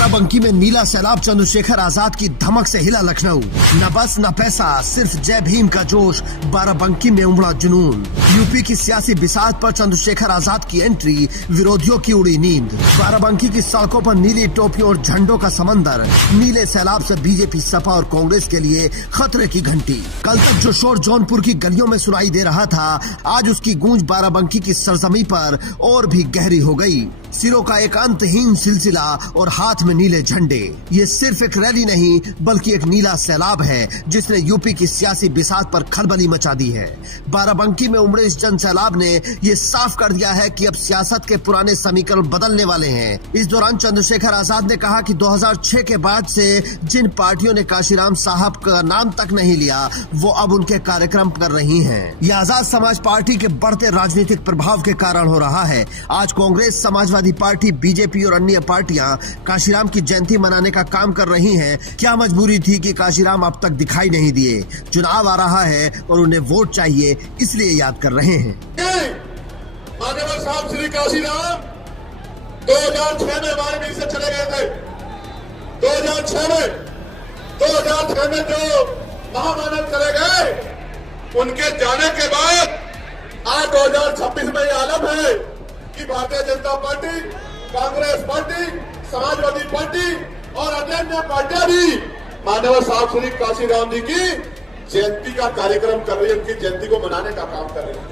बाराबंकी में नीला सैलाब, चंद्रशेखर आजाद की धमक से हिला लखनऊ। न बस न पैसा, सिर्फ जय भीम का जोश, बाराबंकी में उमड़ा जुनून। यूपी की सियासी बिसात पर चंद्रशेखर आजाद की एंट्री, विरोधियों की उड़ी नींद। बाराबंकी की सड़कों पर नीली टोपियों और झंडों का समंदर। नीले सैलाब से बीजेपी, सपा और कांग्रेस के लिए खतरे की घंटी। कल तक जो शोर जौनपुर की गलियों में सुनाई दे रहा था, आज उसकी गूंज बाराबंकी की सरजमी पर और भी गहरी हो गई। सिरों का एक अंतहीन सिलसिला और हाथ में नीले झंडे। ये सिर्फ एक रैली नहीं, बल्कि एक नीला सैलाब है जिसने यूपी की सियासी बिसात पर खलबली मचा दी है। बाराबंकी में उमड़े इस जन सैलाब ने ये साफ कर दिया है कि अब सियासत के पुराने समीकरण बदलने वाले हैं। इस दौरान चंद्रशेखर आजाद ने कहा कि 2006 के बाद से जिन पार्टियों ने काशीराम साहब का नाम तक नहीं लिया, वो अब उनके कार्यक्रम कर रही हैं। ये आजाद समाज पार्टी के बढ़ते राजनीतिक प्रभाव के कारण हो रहा है। आज कांग्रेस, समाजवादी पार्टी, बीजेपी और अन्य पार्टियां काशीराम की जयंती मनाने का काम कर रही हैं। क्या मजबूरी थी कि काशीराम अब तक दिखाई नहीं दिए? चुनाव आ रहा है और उन्हें वोट चाहिए, इसलिए याद कर रहे हैं। माननीय साहब श्री काशीराम 2006 में हमारे बीच से चले गए थे। 2006 में जो महामानव चले गए, उनके जाने के बाद आज 2026 में ये आलम है कि Bharatiya Janata party, Congress party, Samajwadi party और अन्य पार्टियां भी माननीय साहब श्री काशीराम जी की जयंती का कार्यक्रम कर रही है, उनकी जयंती को मनाने का काम कर रही है।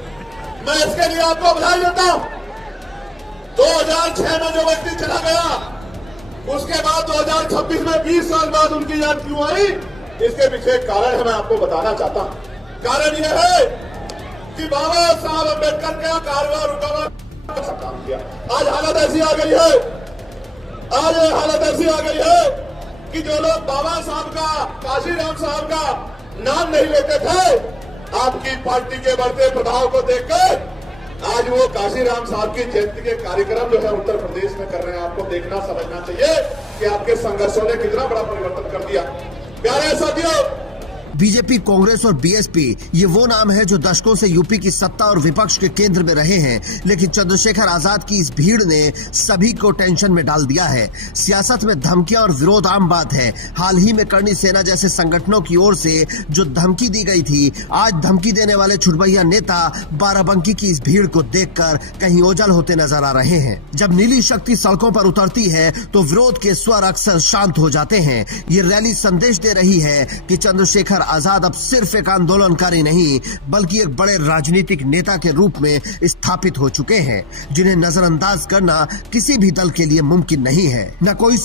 मैं इसके लिए आपको बधाई देता हूं। 2006 में जो व्यक्ति चला गया, उसके बाद 2026 में 20 साल बाद उनकी याद क्यों आई, इसके पीछे एक कारण है, मैं आपको बताना चाहता हूं। कारण यह है कि बाबा साहब अम्बेडकर का कारवां रुकावट काम किया। आज हालत ऐसी आ गई है, कि जो लोग बाबा साहब का, काशीराम साहब का नाम नहीं लेते थे, आपकी पार्टी के बढ़ते प्रभाव को देखकर आज वो काशीराम साहब की जयंती के कार्यक्रम जो है उत्तर प्रदेश में कर रहे हैं। आपको देखना समझना चाहिए कि आपके संघर्षों ने कितना बड़ा परिवर्तन कर दिया। प्यारे साथियों, बीजेपी, कांग्रेस और बीएसपी ये वो नाम है जो दशकों से यूपी की सत्ता और विपक्ष के केंद्र में रहे हैं, लेकिन चंद्रशेखर आजाद की इस भीड़ ने सभी को टेंशन में डाल दिया है। सियासत में धमकियां और विरोध आम बात है। हाल ही में करणी सेना जैसे संगठनों की ओर से जो धमकी दी गई थी, आज धमकी देने वाले छुटभैया नेता बाराबंकी की इस भीड़ को देखकर कहीं ओझल होते नजर आ रहे हैं। जब नीली शक्ति सड़कों पर उतरती है तो विरोध के स्वर अक्सर शांत हो जाते हैं। ये रैली संदेश दे रही है कि चंद्रशेखर आजाद अब सिर्फ एक आंदोलनकारी नहीं, बल्कि एक बड़े राजनीतिक नेता के रूप में स्थापित हो चुके हैं, जिन्हें नजरअंदाज करना किसी भी दल के लिए मुमकिन नहीं है। न कोई